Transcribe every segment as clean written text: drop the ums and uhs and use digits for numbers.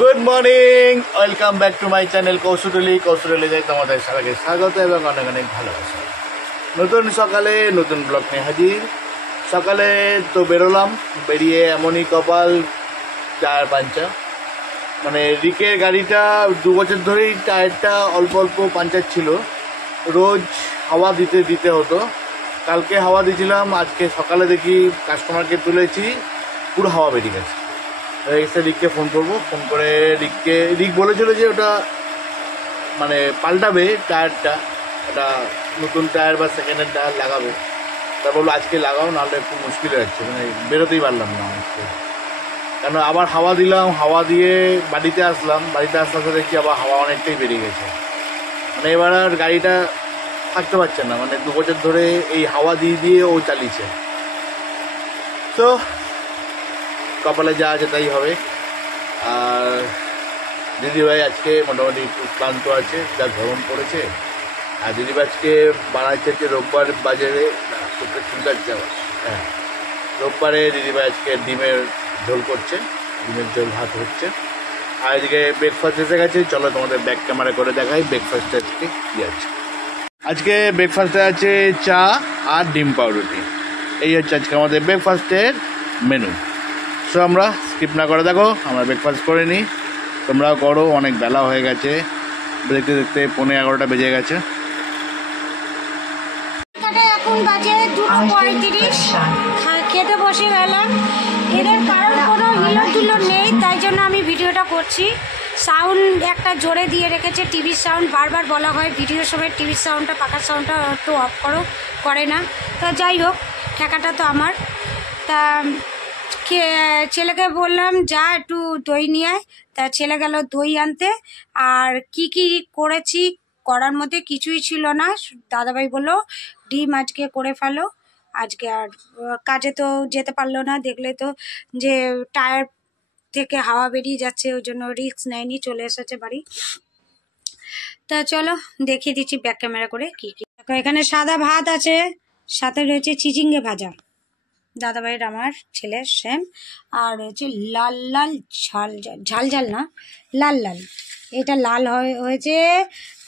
Good morning, welcome back to my channel কৌশলী তোমাদের সবাইকে স্বাগত এবং অনেক অনেক ভালোবাসা। নতুন সকালে নতুন ব্লগ নিয়ে হাজির। সকালে তো বেরোলাম, বেরিয়ে এমনই কপাল টায়ার পাঞ্চার। মানে রিকের গাড়িটা 2 বছর ধরেই টায়ারটা অল্প অল্প পাঞ্চার ছিল, রোজ হাওয়া দিতে হতো। কালকে হাওয়া দিয়েছিলাম, আজকে সকালে দেখি কাস্টমারকে তুলেছি, পুরো হাওয়া বেরিয়ে গেছে। এসে রিককে ফোন করবো, ফোন করে রিক বলেছিল যে ওটা মানে পাল্টাবে টায়ারটা, ওটা নতুন টায়ার বা সেকেন্ড হ্যান্ড টায়ার লাগাবে। তা বললো আজকে লাগাও, নাহলে খুব মুশকিল হয়ে যাচ্ছে, মানে বেরোতেই পারলাম না আজকে। কেন আবার হাওয়া দিলাম, হাওয়া দিয়ে বাড়িতে আসলাম, বাড়িতে আসতে আসতে দেখছি আবার হাওয়া অনেকটাই বেরিয়ে গেছে। মানে এবার আর গাড়িটা থাকতে পারছে না, মানে 2 বছর ধরে এই হাওয়া দিয়ে ও চালিয়েছে। তো কপালে যা আছে তাই হবে। আর দিদিভাই আজকে মোটামুটি একটু ক্লান্ত আছে, যা গরম পড়েছে। আর দিদিভাই আজকে বানাচ্ছে হচ্ছে রোববার বাজারে, হ্যাঁ রোববারে দিদিভাই আজকে ডিমের ঝোল করছে, ডিমের ঝোল ভাত হচ্ছে। আর এদিকে ব্রেকফাস্ট এসে গেছে, চলো তোমাদের ব্যাক ক্যামেরা করে দেখাই ব্রেকফাস্টে আজকে কী আছে। আজকে ব্রেকফাস্টে আছে চা আর ডিম পাউরুটি, এই হচ্ছে আজকে আমাদের ব্রেকফাস্টের মেনু। সো আমরা স্কিপ না করে দেখো, আমরা ব্রেকফাস্ট করে নিই, তোমরাও করো। অনেক বেলা হয়ে গেছে, দেখতে দেখতে 11:15 বেজে গেছে। এখন বাজে 2:35, খেতে বসে গেলাম। এদের কারণ কোনো হিলোধুলো নেই, তাই জন্য আমি ভিডিওটা করছি। সাউন্ড একটা জোরে দিয়ে রেখেছে, টিভির সাউন্ড। বারবার বলা হয় ভিডিওর সময় টিভির সাউন্ডটা, পাখার সাউন্ডটা একটু অফ করো, করে না। তা যাই হোক, ঠেকাটা তো আমার। তা ছেলেকে বললাম যা একটু দই নিয়ে আয়, তা ছেলে গেল দই আনতে। আর কি কি করেছি, করার মধ্যে কিছুই ছিল না। দাদাভাই বললো ডিম আজকে করে ফেলো, আজকে আর কাজে তো যেতে পারলো না। দেখলে তো যে টায়ার থেকে হাওয়া বেরিয়ে যাচ্ছে, ওই জন্য রিস্ক নেয়নি, চলে এসেছে বাড়ি। তা চলো দেখিয়ে দিচ্ছি ব্যাক ক্যামেরা করে কি কি। এখানে সাদা ভাত আছে, সাথে রয়েছে চিচিঙ্গে ভাজা, দাদাভাইয়ের আমার ছেলে সেম। আর হচ্ছে লাল লাল ঝাল না, লাল লাল। এটা লাল হয়েছে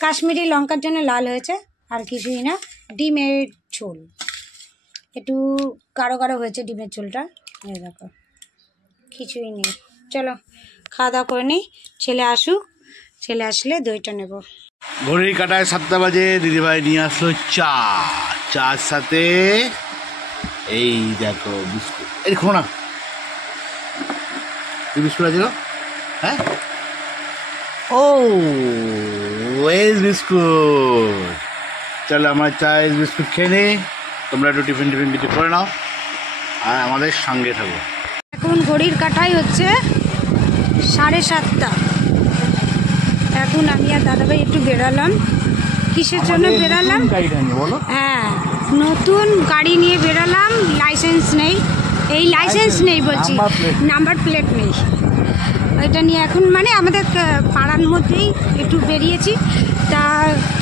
কাশ্মীরি লঙ্কার জন্য লাল হয়েছে, আর কিছুই না। ডিমের ঝোল একটু গাঢ় গাঢ় হয়েছে ডিমের ঝোলটা, এই দেখো, কিছুই নেই। চলো খাওয়া দাওয়া করে নিই, ছেলে আসুক, ছেলে আসলে দইটা নেব। ঘড়ির কাটায় 7টা বাজে, দিদিভাই নিয়ে আসলো চা, চার সাথে এই দেখো বিস্কুট। এই খো না, কি বিস্কুট আছে? হ্যাঁ, ও ওয়েজ বিস্কুট। চলো আমার চা বিস্কুট খেয়ে নিই, তোমরা একটু টিফিন কিছু করে নাও আর আমাদের সঙ্গে থাকো। এখন ঘড়ির কাটাই হচ্ছে 7:30। এখন আমি আর দাদাভাই একটু বেরালাম। কিসের জন্য বেরালাম? হ্যাঁ, নতুন গাড়ি নিয়ে বেরালাম। লাইসেন্স নেই, এই লাইসেন্স নেই বলছি, নাম্বার প্লেট নেই। ওইটা নিয়ে এখন মানে আমাদের পাড়ার মধ্যেই একটু বেরিয়েছি। তা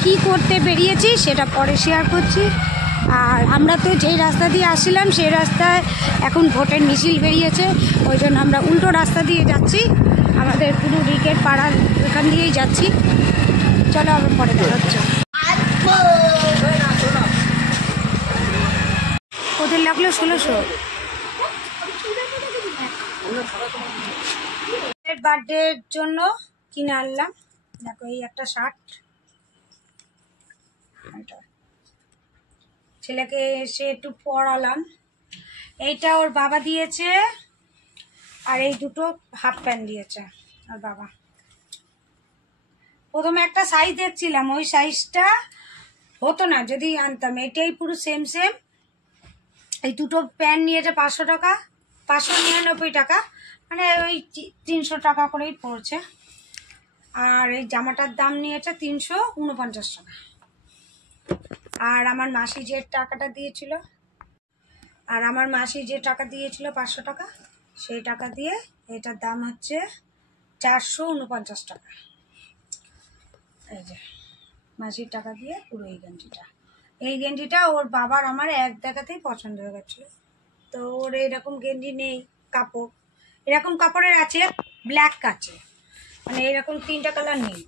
কি করতে বেরিয়েছি সেটা পরে শেয়ার করছি। আর আমরা তো যেই রাস্তা দিয়ে আসছিলাম সেই রাস্তায় এখন ভোটের মিছিল বেরিয়েছে, ওই জন্য আমরা উল্টো রাস্তা দিয়ে যাচ্ছি। আমাদের পুরো রিকের পাড়ার এখান দিয়েই যাচ্ছি। চলো আবার পরে দেখা হচ্ছে। ওদের লাগলো 1600। বার্থডের জন্য কিনে আনলাম, দেখো এই একটা শার্ট, ছেলেকে এসে একটু পরালাম। এইটা ওর বাবা দিয়েছে, আর এই দুটো হাফ প্যান্ট দিয়েছে আর বাবা। প্রথমে একটা সাইজ দেখছিলাম, ওই সাইজটা হতো না যদি আনতাম, এটাই পুরো সেম। এই দুটো প্যান্ট নিয়েছে 500 টাকা, 599 টাকা, মানে ওই 300 টাকা করেই পড়ছে। আর এই জামাটার দাম নিয়েছে 349 টাকা। আর আমার মাসি যে টাকা দিয়েছিল 500 টাকা, সেই টাকা দিয়ে এটার দাম হচ্ছে 449 টাকা। এই যে মাসির টাকা দিয়ে পুরো এই গেঞ্জিটা ওর বাবার আমার এক দেখাতেই পছন্দ হয়ে গেছিল। তো ওর এরকম গেঞ্জি নেই, কাপড় এরকম কাপড়ের আছে, ব্ল্যাক আছে, মানে এরকম 3টা কালার নেই,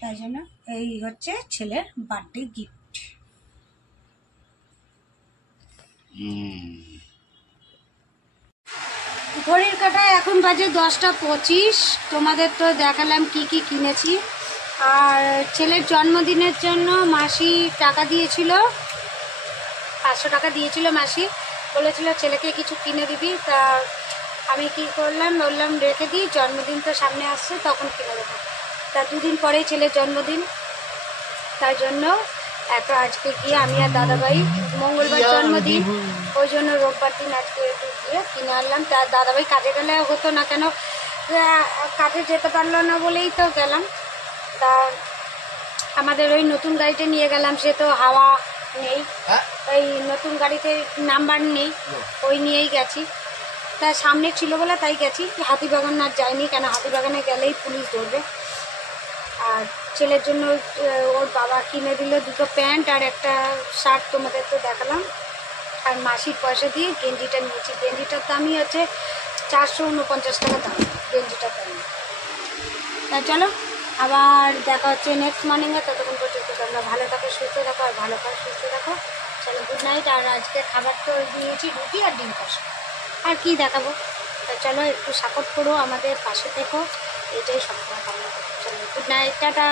তাই জন্য এই হচ্ছে ছেলের বার্থডে গিফট। ঘড়ির কাঁটায় এখন বাজে 10টা 25। তোমাদের তো দেখালাম কি কি কিনেছি। আর ছেলের জন্মদিনের জন্য মাসি টাকা দিয়েছিল, 500 টাকা দিয়েছিল মাসি, বলেছিল ছেলেকে কিছু কিনে দিবি। তা আমি কি করলাম, বললাম রেখে দিই, জন্মদিন তো সামনে আসছে তখন কিনে দেবো। তা 2 দিন পরেই ছেলের জন্মদিন, তাই জন্য আজকে গিয়ে আমি আর দাদাভাই, মঙ্গলবার জন্মদিন, ওই জন্য রোববার দিন আজকে একটু গিয়ে কিনে আনলাম। তার দাদাভাই কাজে গেলে হতো না, কেন কাজে যেতে পারলো না বলেই তো গেলাম। তা আমাদের ওই নতুন গাড়িতে নিয়ে গেলাম, সে তো হাওয়া নেই, এই নতুন গাড়িতে নাম্বার নেই, ওই নিয়েই গেছি। তা সামনে ছিল বলে তাই গেছি, হাতিবাগান আর যাইনি, কেন হাতিবাগানে গেলেই পুলিশ ধরবে। আর ছেলের জন্য ওর বাবা কিনে দিল 2টো প্যান্ট আর একটা শার্ট, তোমাদের তো দেখালাম। আর মাসির পয়সা দিয়ে গেঞ্জিটা নিয়েছি, গেঞ্জিটার দামই হচ্ছে 449 টাকা দাম গেঞ্জিটার দাম। তা চলো আবার দেখা হচ্ছে নেক্সট মর্নিংয়ে, ততক্ষণ পর্যন্ত তোমরা ভালো থাকো, সুস্থ থাকো, আর ভালো থাকো, সুস্থ থাকো। চলো গুড নাইট। আর আজকে খাবার তো নিয়েছি রুটি আর ডিম কষা, আর কি দেখাবো। তা চলো একটু সাপোর্ট করো, আমাদের পাশে থেকো, এটাই সবসময় কামনা করো। চলো গুড নাইট, টাটা।